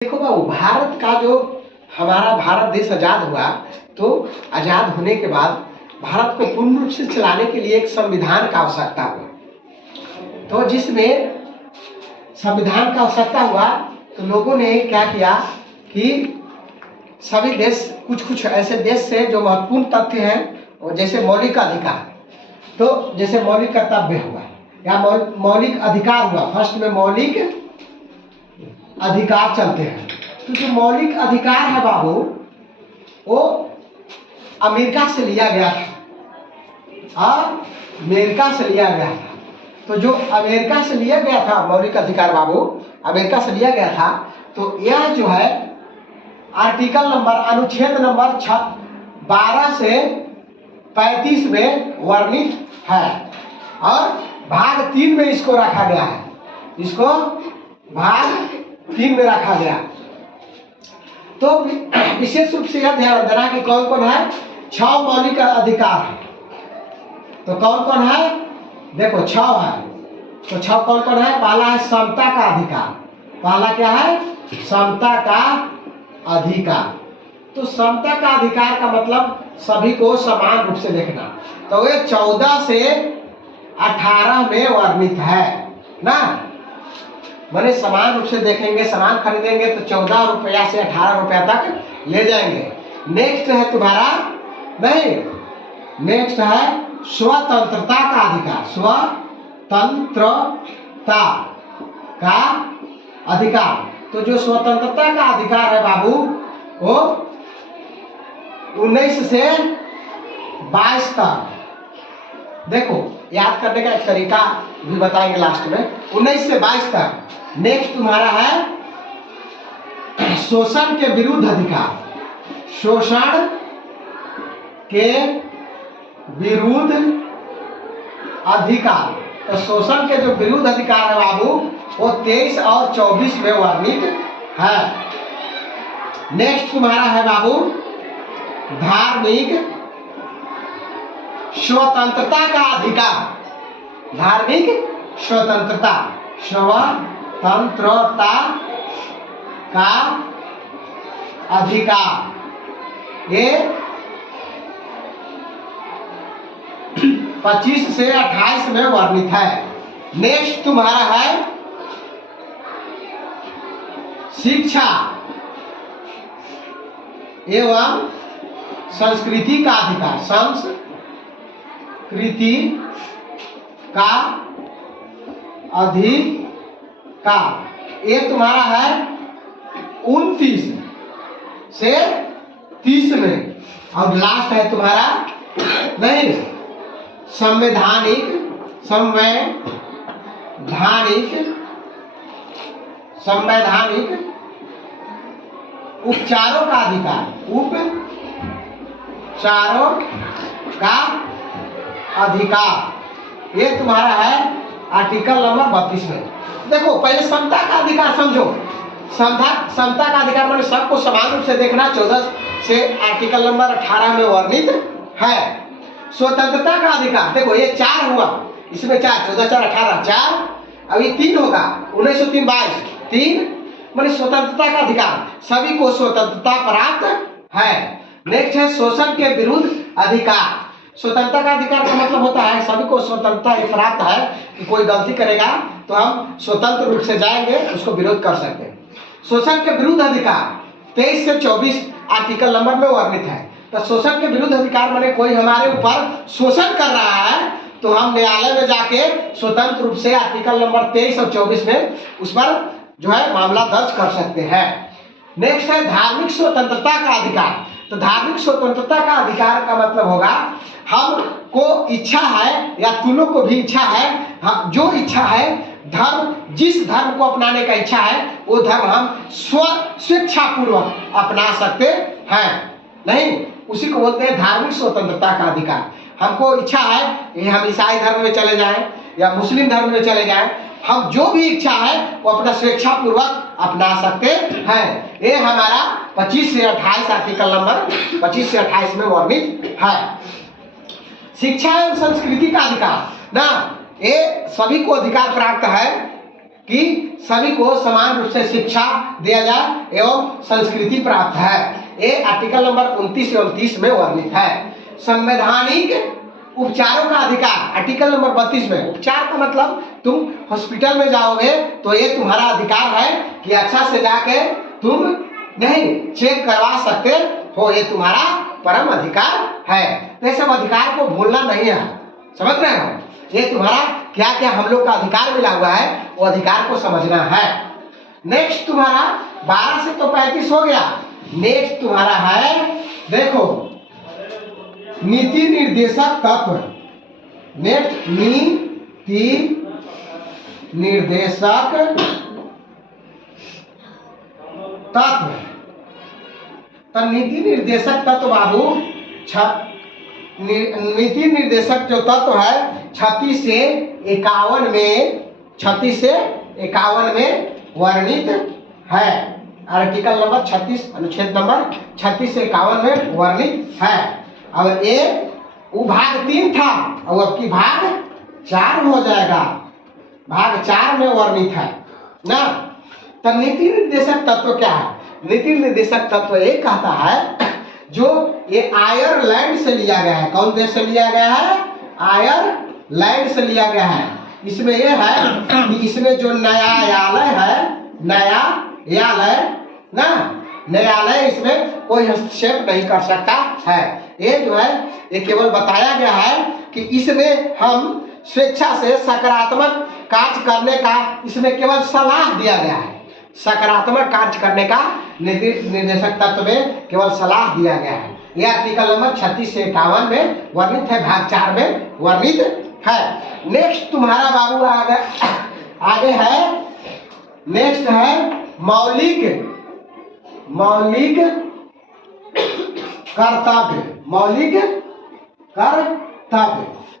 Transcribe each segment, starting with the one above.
देखो बाबू, भारत का जो हमारा भारत देश आजाद हुआ, तो आजाद होने के बाद भारत को पूर्ण रूप से चलाने के लिए एक संविधान का आवश्यकता हुआ। तो जिसमें संविधान का आवश्यकता हुआ तो लोगों ने क्या किया कि सभी देश, कुछ ऐसे देश से जो महत्वपूर्ण तथ्य हैं, और जैसे मौलिक अधिकार, तो जैसे मौलिक कर्तव्य हुआ या मौलिक अधिकार हुआ, फर्स्ट में मौलिक अधिकार चलते हैं। तो जो मौलिक अधिकार है बाबू, वो अमेरिका से लिया गया था और अमेरिका से लिया गया था। तो जो अमेरिका से लिया गया था मौलिक अधिकार बाबू, अमेरिका से लिया गया था, तो यह जो है आर्टिकल नंबर, अनुच्छेद नंबर 12 से 35 में वर्णित है और भाग 3 में इसको रखा गया है। इसको भाग 3 में रखा गया। तो विशेष रूप से यह ध्यान देना कि कौन कौन है, 6 मौलिक अधिकार है। तो कौन कौन है, देखो 6 है। तो 6 कौन कौन है? पहला है समता का अधिकार। पहला क्या है? समता का अधिकार। तो समता का अधिकार का मतलब सभी को समान रूप से देखना। तो ये 14 से 18 में वर्णित है ना। मैंने समान रूप से देखेंगे, सामान खरीदेंगे तो 14 रुपया से 18 रुपया तक ले जाएंगे। नेक्स्ट है तुम्हारा, नहीं, नेक्स्ट है स्वतंत्रता का अधिकार। स्वतंत्रता का अधिकार। तो जो स्वतंत्रता का अधिकार है बाबू, वो 19 से 22 तक, देखो याद करने का एक तरीका भी बताएंगे लास्ट में, 19 से 22 तक। नेक्स्ट तुम्हारा है शोषण के विरुद्ध अधिकार। शोषण के विरुद्ध अधिकार। तो शोषण के जो विरुद्ध अधिकार है बाबू, वो 23 और 24 में वर्णित है। नेक्स्ट तुम्हारा है बाबू धार्मिक स्वतंत्रता का अधिकार। धार्मिक स्वतंत्रता, स्वतंत्रता का अधिकार, ये 25 से 28 में वर्णित है। नेक्स्ट तुम्हारा है शिक्षा एवं संस्कृति का अधिकार। संस्कृति का अधिकार, ये तुम्हारा है 29 से 30 में। और लास्ट है तुम्हारा, नहीं, संवैधानिक उपचारों का अधिकार। उपचारों का अधिकार, ये तुम्हारा है आर्टिकल नंबर 32 में। देखो पहले समता का अधिकार समझो। समता का अधिकार माने सबको समान रूप से देखना। 14 से आर्टिकल नंबर 18 में वर्णित है। स्वतंत्रता का अधिकार, देखो ये 4 हुआ, इसमें 4, 14, 4, 18, 4, अब ये 3 होगा, 19 से 3, 22, 3 माने स्वतंत्रता का अधिकार, सभी को स्वतंत्रता प्राप्त है। नेक्स्ट है शोषण के विरुद्ध अधिकार। स्वतंत्रता का अधिकार का मतलब होता है सभी को स्वतंत्रता प्राप्त है कि कोई गलती करेगा तो हम स्वतंत्र रूप से जाएंगे, उसको विरोध कर सकते हैं। शोषण के विरुद्ध अधिकार 23 से 24 आर्टिकल नंबर में वर्णित है। तो शोषण के विरुद्ध अधिकार माने कोई हमारे ऊपर शोषण कर रहा है तो हम न्यायालय में जाके स्वतंत्र रूप से आर्टिकल नंबर 23 और 24 में उस पर जो है मामला दर्ज कर सकते हैं। नेक्स्ट है धार्मिक स्वतंत्रता का अधिकार। तो धार्मिक स्वतंत्रता का अधिकार का मतलब होगा हमको इच्छा है या तुम लोग को भी इच्छा है, जो इच्छा है धर्म, जिस धर्म को अपनाने का इच्छा है वो धर्म हम स्वेच्छापूर्वक अपना सकते हैं। नहीं, उसी को बोलते हैं धार्मिक स्वतंत्रता का अधिकार। हमको इच्छा है कि हम ईसाई धर्म में चले जाएं या मुस्लिम धर्म में चले जाएं, हम जो भी इच्छा है वो अपना स्वेच्छापूर्वक अपना सकते हैं। ये हमारा 25 से 28 आर्टिकल नंबर 25 से 28 में वर्णित है। शिक्षा एवं संस्कृति का अधिकार ना, ये सभी को अधिकार प्राप्त है कि सभी को समान रूप से शिक्षा दिया जाए एवं संस्कृति प्राप्त है। ये आर्टिकल नंबर 29 एवं 30 में वर्णित है। संवैधानिक उपचारों का अधिकार आर्टिकल नंबर 32 में। उपचार का मतलब तुम हॉस्पिटल में जाओगे तो ये तुम्हारा अधिकार है कि अच्छा से जाके तुम नहीं चेक करवा सकते हो, ये तुम्हारा परम अधिकार है। तो ये सब अधिकार को भूलना नहीं है, समझ रहे हो? ये तुम्हारा क्या क्या हम लोग का अधिकार मिला हुआ है वो अधिकार को समझना है। नेक्स्ट तुम्हारा 12 से तो 35 हो गया। नेक्स्ट तुम्हारा है, देखो, नीति निर्देशक तत्व। नेक्स्ट नीति निर्देशक तत्व। तो नीति निर्देशक तत्व बाबू नीति निर्देशक जो तत्व है 36 से 51 में वर्णित है। आर्टिकल नंबर 36 अनुच्छेद नंबर 36 से 51 में वर्णित है। और ये वो भाग 3 था और अब की भाग 4 हो जाएगा। भाग 4 में वर्णित है ना। तो नीति निर्देशक तत्व क्या है? नीति निर्देशक तत्व ये कहता है जो ये आयरलैंड से लिया गया है। कौन देश से लिया गया है? आयरलैंड से लिया गया है। इसमें ये है कि इसमें जो न्यायालय है, न्यायालय इसमें कोई हस्तक्षेप नहीं कर सकता है। ये जो है ये केवल बताया गया है कि इसमें हम स्वेच्छा से सकारात्मक कार्य करने का इसमें केवल सलाह दिया गया है। सकारात्मक कार्य करने का नीति निर्देशक तत्व में केवल सलाह दिया गया है। यह आर्टिकल नंबर 36 से 51 में वर्णित है, भाग 4 में वर्णित है। नेक्स्ट तुम्हारा बाबू आगे है। नेक्स्ट है मौलिक कर्तव्य।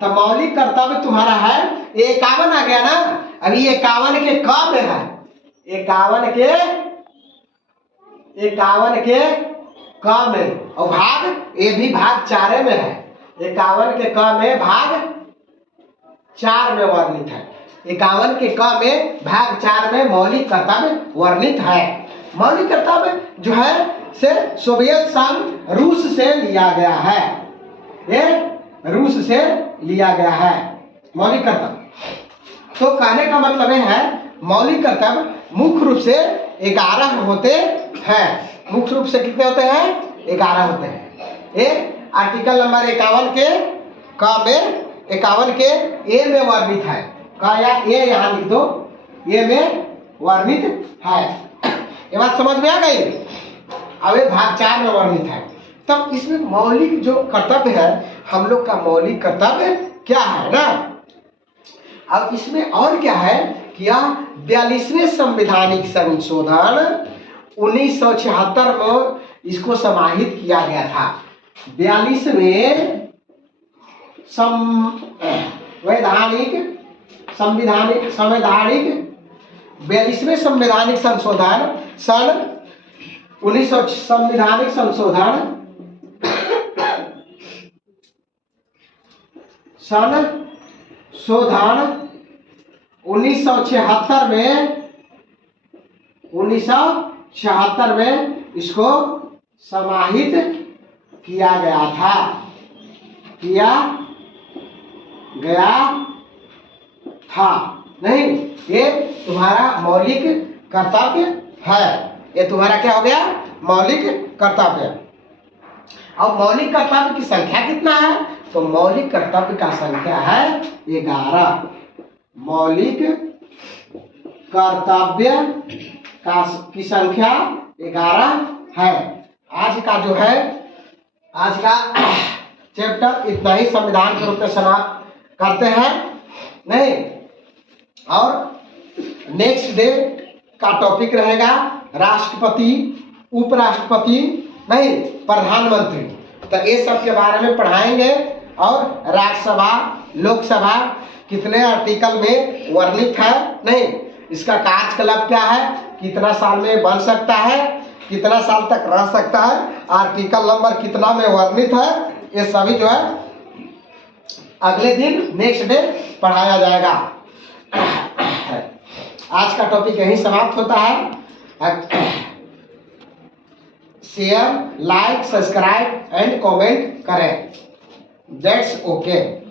तो मौलिक कर्तव्य तुम्हारा है 51 आ गया ना। अभी 51 के क में है, 51 के क में, और भाग ये भी भाग 4 में है। 51 के क में भाग 4 में वर्णित है। 51 के क में भाग 4 में मौलिक कर्तव्य वर्णित है। मौलिक कर्तव्य जो है से सोवियत संघ रूस से लिया गया है। ये रूस से लिया गया है मौलिक कर्तव्य। तो कहने का मतलब ये है मौलिक कर्तव्य मुख्य रूप से 11 होते हैं। मुख्य रूप से कितने होते हैं? 11 होते हैं। ये आर्टिकल नंबर 51 के क में 51 के ए में वर्णित है। का या ए यहाँ लिख दो, ए में वर्णित है। ये बात समझ में आ गई? अब ये भाग 4 में वर्णित है। तब इसमें मौलिक जो कर्तव्य है, हम लोग का मौलिक कर्तव्य क्या है ना। अब इसमें और क्या है कि 42वें संवैधानिक संशोधन 1976 में इसको समाहित किया गया था। 42वें संवैधानिक संशोधन सन 1900 संवैधानिक संशोधन सन 1976 में इसको समाहित किया गया था। नहीं, ये तुम्हारा मौलिक कर्तव्य है। ये तुम्हारा क्या हो गया? मौलिक कर्तव्य। अब मौलिक कर्तव्य की संख्या कितना है? तो मौलिक कर्तव्य का संख्या है 11। मौलिक कर्तव्य की संख्या 11 है। आज का जो है, आज का चैप्टर इतना ही संविधान के रूप में समाप्त करते हैं। नहीं, और नेक्स्ट डे का टॉपिक रहेगा राष्ट्रपति, उपराष्ट्रपति, नहीं प्रधानमंत्री। तो ये सब के बारे में पढ़ाएंगे। और राज्यसभा, लोकसभा कितने आर्टिकल में वर्णित है, नहीं इसका कार्यकलाप क्या है, कितना साल में बन सकता है, कितना साल तक रह सकता है, आर्टिकल नंबर कितना में वर्णित है, ये सभी जो है अगले दिन नेक्स्ट डे पढ़ाया जाएगा। आज का टॉपिक यहीं समाप्त होता है। Share, like, subscribe and comment करें। That's okay.